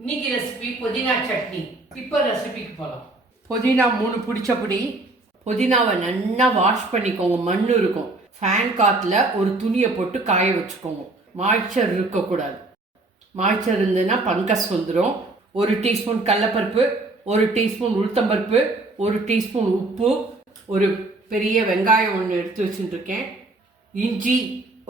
இன்னைக்கு ரெசிபி புதினா சட்னி. இப்போ ரெசிபிக்கு போகலாம். புதினா 3 பிடிச்சபடி புதினாவை நல்லா வாஷ் பண்ணிக்கோங்க. மண் இருக்கும். ஃபேன் காற்றுல ஒரு துணியை போட்டு காய வச்சுக்கோங்க. மாய்ச்சர் இருக்கக்கூடாது. மாய்ச்சர் இருந்ததுன்னா பங்கஸ் வந்துடும். 1 டீஸ்பூன் கடலப்பருப்பு, 1 டீஸ்பூன் உளுத்தம்பருப்பு, 1 டீஸ்பூன் உப்பு, ஒரு பெரிய வெங்காயம் ஒன்று எடுத்து வச்சுட்டுருக்கேன், இஞ்சி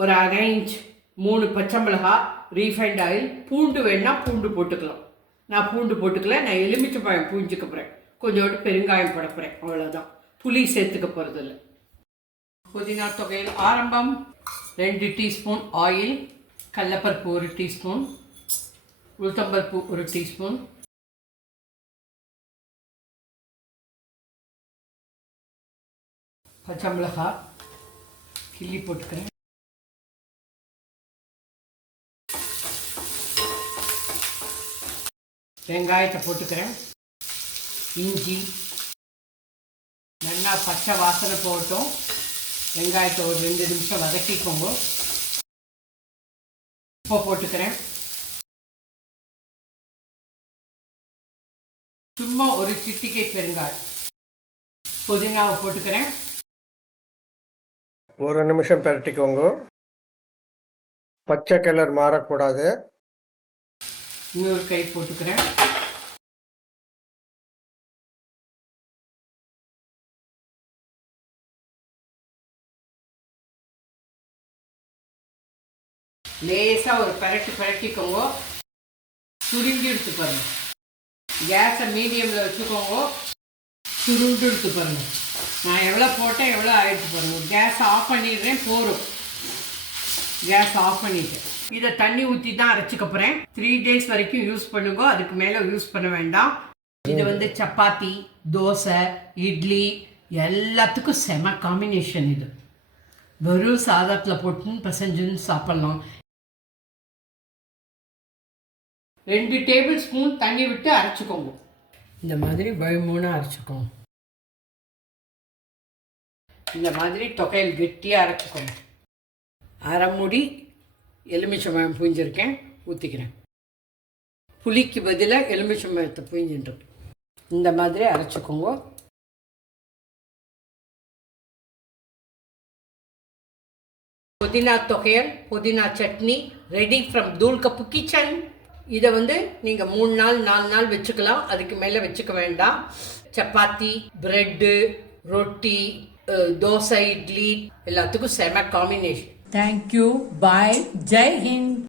ஒரு 1/2 இன்ச், 3 பச்சை மிளகாய், ரீஃபைண்ட் ஆயில், பூண்டு வேணால் பூண்டு போட்டுக்கலாம். நான் பூண்டு போட்டுக்கல. நான் எலுமிச்சை பழம் பூஞ்சிக்க போகிறேன். கொஞ்சோண்டு பெருங்காயம் போட போகிறேன். அவ்வளோதான். புளி சேர்த்துக்க போகிறதில்ல. புதினா தொகையில் ஆரம்பம். 2 டீஸ்பூன் ஆயில், கடலப்பருப்பு 1 டீஸ்பூன், உளுத்தம்பருப்பு 1 டீஸ்பூன், பச்சை மிளகாய் கிள்ளி போட்டுக்கிறேன், வெங்காயத்தை போட்டுக்கிறேன், இஞ்சி நல்லா பச்சை வாசனை போட்டோம். வெங்காயத்தை ஒரு 2 நிமிஷம் வதக்கிக்கோங்க. உப்பு போட்டுக்கிறேன். சும்மா ஒரு சிட்டிகை பெருங்காயம். புதினாவை போட்டுக்கிறேன். 1 நிமிஷம் பரட்டிக்கோங்க. பச்சை கலர் மாறக்கூடாது. இன்னொரு கை போட்டுக்கிறேன். லேசாக ஒரு பரட்டிக்கோங்க. சுருங்கி எடுத்து பாருங்க. கேஸை மீடியமில் வச்சுக்கோங்க. சுருண்டு எடுத்து பாருங்க. நான் எவ்வளோ போட்டேன் எவ்வளோ ஆயிடுச்சு பாருங்க. கேஸ் ஆஃப் பண்ணிடுறேன். போகிறோம். கேஸ் ஆஃப் பண்ணிட்டேன். இதை தண்ணி ஊற்றி தான் அரைச்சிக்க போகிறேன். 3 days வரைக்கும் யூஸ் பண்ணுங்க. அதுக்கு மேலே யூஸ் பண்ண வேண்டாம். இது சப்பாத்தி, தோசை, இட்லி எல்லாத்துக்கும் செம காம்பினேஷன். இது வெறும் சாதத்தில் போட்டுன்னு பசஞ்சுன்னு சாப்பிட்லாம். 2 டேபிள் ஸ்பூன் தண்ணி விட்டு அரைச்சிக்கோங்க. இந்த மாதிரி பழுமூணாக அரைச்சிக்கோங்க. இந்த மாதிரி தொகையில் கெட்டியாக அரைச்சிக்கோங்க. அரை மூடி எலுமிச்சம்பழம் பூஞ்சிருக்கேன், ஊற்றிக்கிறேன். புளிக்கு பதிலாக எலுமிச்சம்பழத்தை பூஞ்சின்றது. இந்த மாதிரி அரைச்சிக்கோங்க. புதினா தொகையல், புதினா சட்னி ரெடி ஃப்ரம் தூள் கப்பு கிச்சன். இதை நீங்கள் 3 நாள் 4 நாள் வச்சுக்கலாம். அதுக்கு மேலே வச்சுக்க வேண்டாம். சப்பாத்தி, பிரெட்டு, ரொட்டி, தோசை, இட்லி எல்லாத்துக்கும் செம காம்பினேஷன். தேங்க்யூ. பாய். ஜெய் ஹிந்த்.